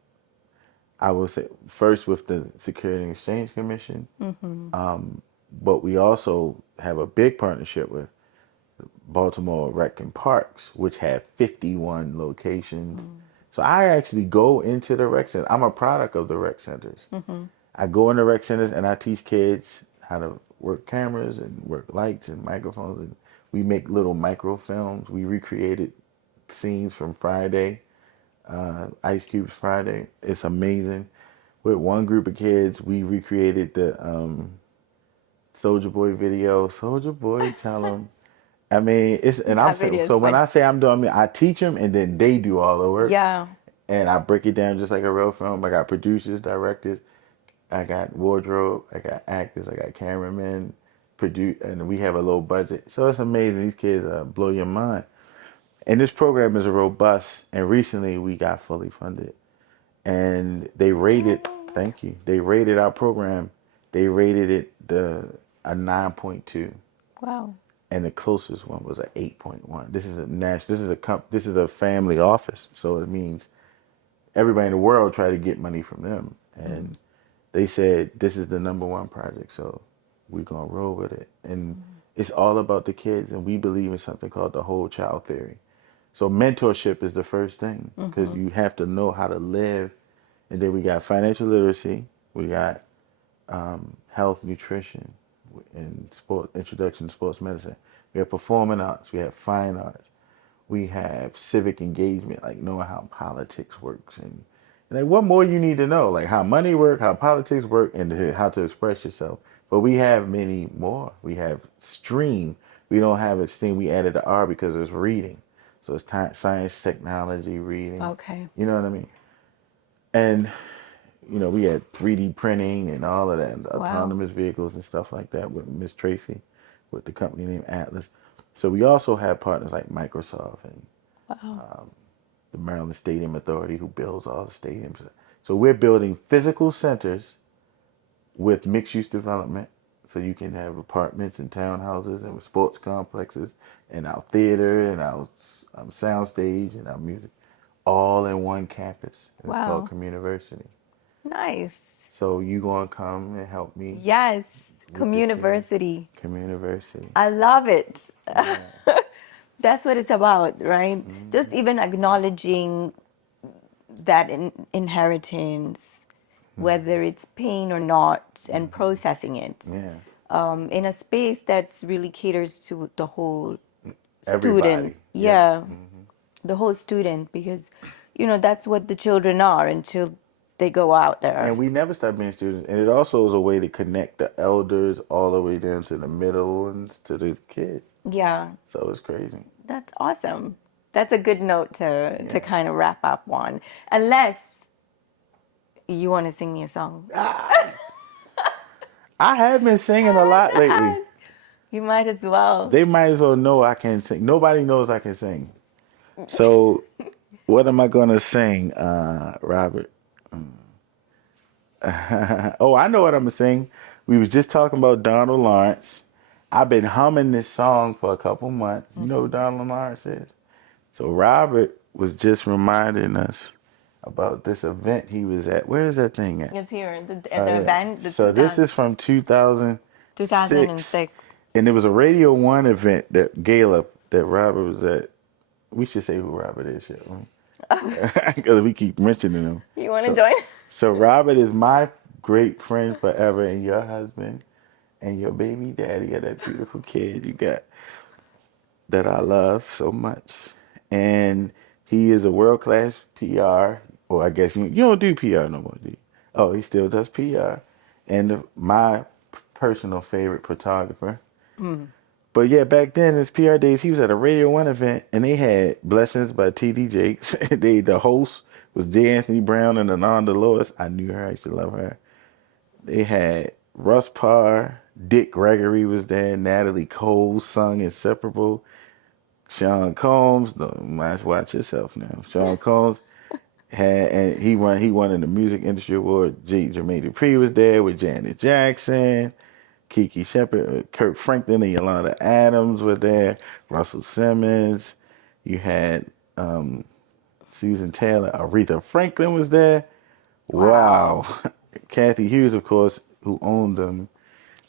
I would say first with the Security and Exchange Commission, but we also have a big partnership with Baltimore Rec and Parks, which have 51 locations. So I actually go into the rec center. I'm a product of the rec centers. I go in the rec centers and I teach kids how to work cameras and work lights and microphones. And we make little microfilms. We recreated scenes from Friday, Ice Cube's Friday. It's amazing. With one group of kids, we recreated the Soulja Boy video. Soulja Boy, tell them. I mean, it's and I'm That video saying is so when fun. I say I'm doing, I teach them and then they do all the work. Yeah. And I break it down just like a real film. I got producers, directors, I got wardrobe, I got actors, I got cameramen, and we have a low budget. So it's amazing. These kids blow your mind. And this program is robust. And recently we got fully funded. And they rated, thank you, they rated our program. They rated it a 9.2. Wow. And the closest one was an 8.1. This is this is a family office. So it means everybody in the world try to get money from them. And they said, this is the #1 project, so we're going to roll with it. And it's all about the kids, and we believe in something called the whole child theory. So mentorship is the first thing, because you have to know how to live. And then we got financial literacy, we got health, nutrition, and sport, introduction to sports medicine. We have performing arts, we have fine arts, we have civic engagement, like knowing how politics works, and like what more you need to know, like how money works, how politics work, and how to express yourself. But we have many more. We have stream. We don't have a STEAM. We added the R because it's reading. So it's science, technology, reading. Okay. You know what I mean? And we had 3D printing and all of that, and autonomous vehicles and stuff like that with Miss Tracy, with the company named Atlas. So we also have partners like Microsoft and the Maryland Stadium Authority, who builds all the stadiums. So we're building physical centers with mixed-use development, so you can have apartments and townhouses and sports complexes and our theater and our sound stage and our music, all in one campus. And it's called Communiversity. Nice. So you gonna come and help me? Yes. Communiversity. Communiversity. I love it. Yeah. That's what it's about, right? Just even acknowledging that inheritance, whether it's pain or not, and processing it Yeah. in a space that's really caters to the whole Everybody. student. Yeah. The whole student, because, that's what the children are until they go out there. And we never stop being students. And it also is a way to connect the elders all the way down to the middle and to the kids. Yeah. So it's crazy. That's awesome. That's a good note to kind of wrap up on. Unless you want to sing me a song. I have been singing a lot lately. You might as well. They might as well know I can sing. Nobody knows I can sing. So what am I going to sing, Robert? Oh, I know what I'm going to sing. We was just talking about Donald Lawrence. I've been humming this song for a couple months. You know who Donald Lawrence is? So Robert was just reminding us about this event he was at. Where is that thing at? It's here. The event. So this is from 2006. And it was a Radio 1 event, that gala that Robert was at. We should say who Robert is, shit. Because we keep mentioning him. You want to join? So Robert is my great friend forever, and your husband and your baby daddy, got that beautiful kid you got that I love so much. And he is a world-class PR, or I guess you don't do PR no more, do you? Oh, he still does PR. And my personal favorite photographer. But yeah, back then, in his PR days, he was at a Radio 1 event, and they had Blessings by T.D. Jakes. The host was J. Anthony Brown and Ananda Lewis. I knew her. I used to love her. They had Russ Parr, Dick Gregory was there, Natalie Cole sung Inseparable. Sean Combs, no, watch yourself now. Sean Combs and he won in the music industry award. Jermaine Dupri was there with Janet Jackson, Kiki Shepard, Kirk Franklin, and Yolanda Adams were there. Russell Simmons. You had Susan Taylor, Aretha Franklin was there. Wow. Kathy Hughes, of course, who owned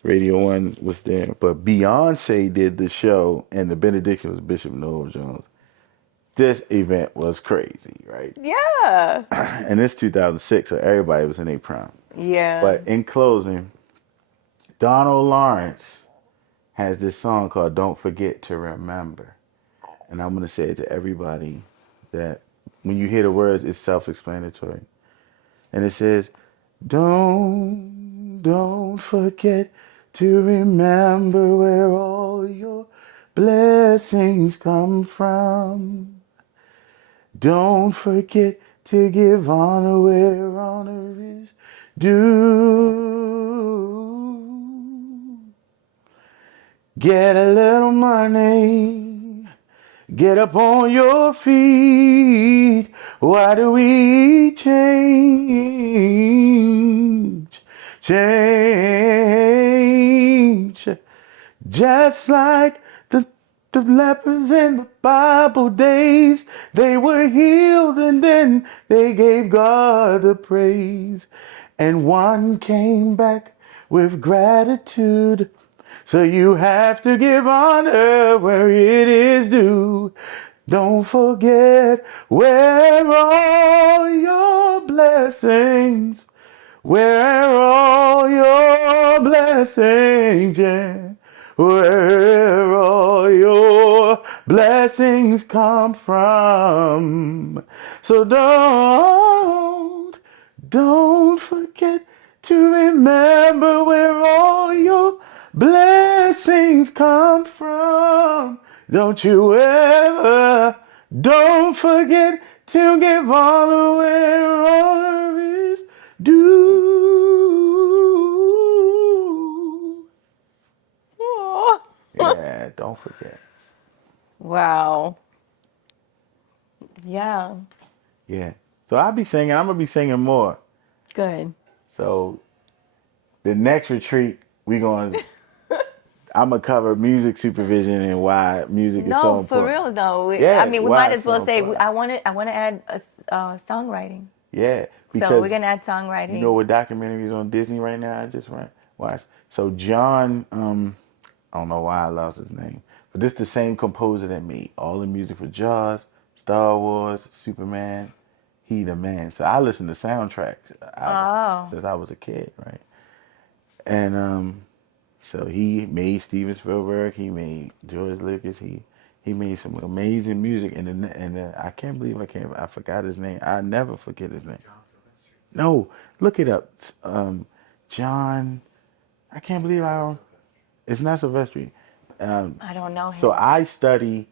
Radio 1 was there. But Beyonce did the show, and the benediction was Bishop Noel Jones. This event was crazy, right? Yeah. And it's 2006, so everybody was in their prime. Yeah. But in closing, Donald Lawrence has this song called Don't Forget to Remember. And I'm going to say it to everybody that when you hear the words, it's self-explanatory. And it says, don't forget to remember where all your blessings come from. Don't forget to give honor where honor is due. Get a little money, get up on your feet. Why do we change? Just like the lepers in the Bible days, they were healed and then they gave God the praise. And one came back with gratitude. So you have to give honor where it is due. Don't forget where all your blessings, where all your blessings, yeah. Where all your blessings come from. So don't forget to remember where all your blessings come from. Don't forget to give honor where honor is due. Oh. Yeah, don't forget. Wow. Yeah. Yeah. So I'm going to be singing more. Good. So the next retreat, I'm going to cover music supervision and why music is so important. No, for real though. Yeah, I mean, we why might it's as well so say important. I want to add songwriting. Yeah, because So we're gonna add songwriting. you know what documentary is on Disney right now? I just watched. So John, I don't know why I lost his name, but this is the same composer that made all the music for Jaws, Star Wars, Superman. He the man. So I listen to soundtracks since I was a kid, right? And so he made Steven Spielberg. He made George Lucas. He made some amazing music. And I can't believe I forgot his name. I never forget his name. No, look it up. John. I can't believe I don't. It's not Silvestri. I don't know him. So I study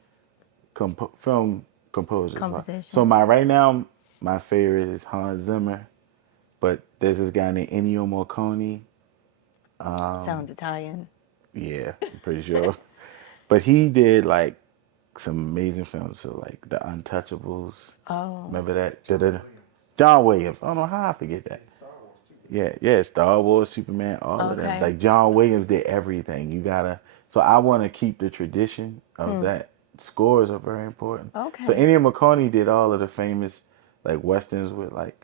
film composers. Composition. So right now, my favorite is Hans Zimmer, but there's this guy named Ennio Morricone. Sounds Italian. Yeah, I'm pretty sure. But he did like some amazing films. So like The Untouchables. Oh. Remember that? John Williams. I don't know how I forget that. Yeah, Star Wars, Superman, all of that. Like John Williams did everything. So I want to keep the tradition of that. Scores are very important. Okay. So Ennio Morricone did all of the famous like westerns with like,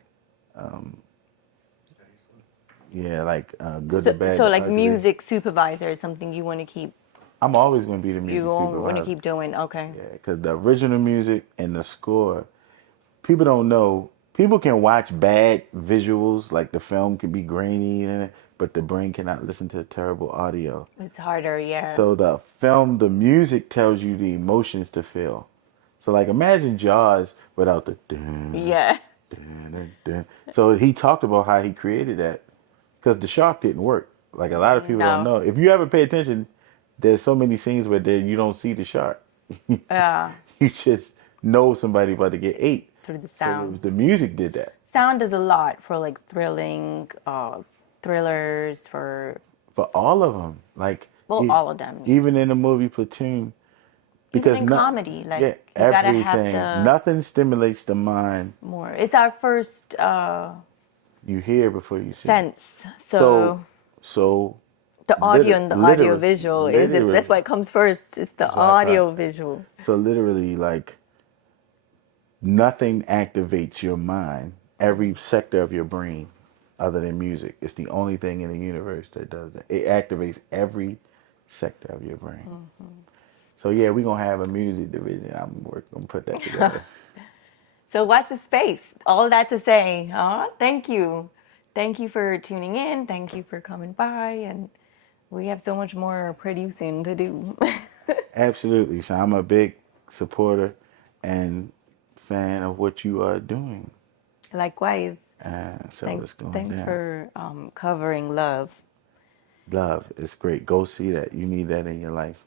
Good, the Bad. So like Ugly. music supervisor is something you want to keep. I'm always going to be the music supervisor. You want to keep doing, okay. Yeah, because the original music and the score, people don't know. People can watch bad visuals, like the film can be grainy, but the brain cannot listen to terrible audio. It's harder, yeah. So the music tells you the emotions to feel. So like imagine Jaws without the dun, yeah. dun, dun. So he talked about how he created that because the shark didn't work. Like a lot of people don't know. If you ever pay attention, there's so many scenes where you don't see the shark. Yeah. You just know somebody about to get ate. Through the sound. So the music did that. Sound does a lot for like thrilling, thrillers, for all of them. Like all of them. Even in the movie Platoon, Even Because in comedy, like yeah, you gotta have everything, nothing stimulates the mind. more. It's our first You hear before you see. sense. So, So so the audio and the audio literally, visual literally, that's why it comes first. It's the exactly. audio visual. So literally, like nothing activates your mind, every sector of your brain, other than music. It's the only thing in the universe that does that. It activates every sector of your brain. So yeah, we're gonna have a music division. Gonna put that together. So watch the space. All that to say, thank you. Thank you for tuning in. Thank you for coming by. And we have so much more producing to do. Absolutely. So I'm a big supporter and fan of what you are doing. Likewise. So it's going Thanks down. for covering L.U.V. L.U.V is great. Go see that. You need that in your life.